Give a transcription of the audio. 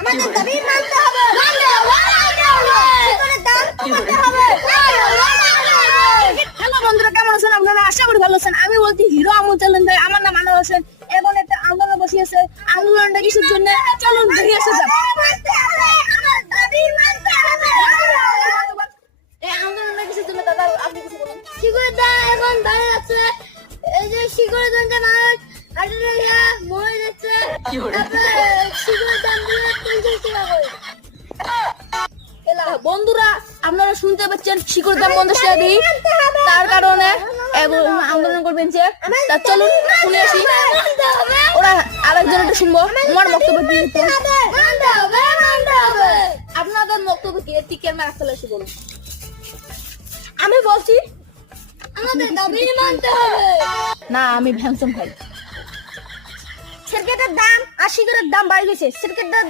আমাদের দাবি মানতে হবে। শিকড়ের দাম কমাতে হবে। হ্যালো বন্ধুরা, কেমন আছেন আপনারা? আশা করি ভালো আছেন। আমি বলছি হিরো আমল চ্যালেঞ্জ ভাই, আমার নাম আনোয়ার হোসেন। এখন একটা আন্দোলন বসিয়েছে। আন্দোলনটা কিসের জন্য? চলুন দেখে আসা যাক। এই আন্দোলনটা কিসের জন্য দাদা, আপনি কিছু বলুন। শিকড়ের দাম এখন বেড়ে যাচ্ছে। এই যে শিকড়ের জন্য মানুষ মরে যাচ্ছে। শিকড়ের দাম দিয়ে 50 টাকা করে। বন্ধুরা, আপনারা শুনতে পাচ্ছেন শিকড়ের দাম 50 টাকা দিই, তার কারণে আন্দোলন করবেন যে। তা চলুন শুনে আসি। ওরা আরেকজন একটু শুনবো আমার বক্তব্য কি হতো। আপনাদের বক্তব্য কি? টিকের মারা ফেলে এসে বলুন। আমি বলছি আমাদের দাবি মানতে হবে। না, আমি ভ্যানসন খাই। সিগারেটের দাম আর শিকড়ের দাম বাড়ে গেছে। সিগারেটের দাম